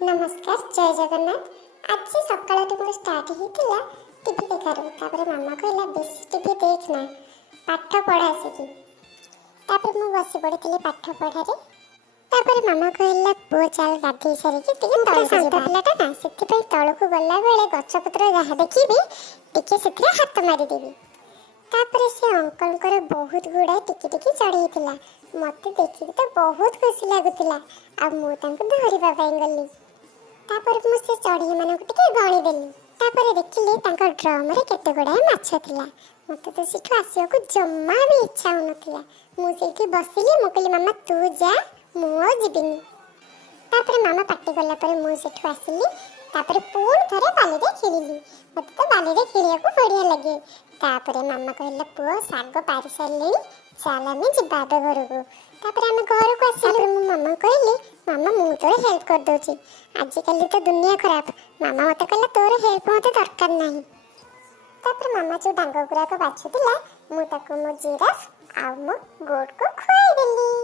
नमस्कार जय जगन्नाथ। आज सकाल मोर स्टार्ट होता टीवी देखार मामा कहला बेस टीवी देखना पाठ पढ़ा आसिकी मुझे बस पड़ी पाठ पढ़ारे मामा कहला पुओ चल गाधे सारिकी शांत पिलाटा ना से तल को गला बेले गछपत्र जहाँ देखी से हाथ मारिदेवी। तापर से अंकल बहुत गुड़ा टिकी टिकी चढ़ी मत देखिक तो बहुत खुशी लगुला आ धरवा गली। तापर मुझे चढ़ी मानक गणिदेली देखिली ड्रम केते गुड़ाए माछ थिला। मत तो सीठू आसिया को जम्मा भी इच्छा होनथिला। मुझे बसिली मुझे मामा तू जा मु जीविनी। तापर मामा पार्टी गला पर मुझे आसिली तापर पुणी थरे बाली रे खेलिली। मत तो बाली रे खेलिया को बढ़िया लगे। तापर मामा कहला पुओ साग पारि सारले चल आम जा घर को। तापर आम घर को आसिलु मो मामा कहली मामा मु तोर हेल्प कर दोची आजिकल तो दुनिया खराब। मामा मत कहला तोर हेल्प मत दरकार नहीं। तापर मामा जो डांग गुराक बाछुला मु ताको मो जिराफ आ मो गोट को खुआई देली।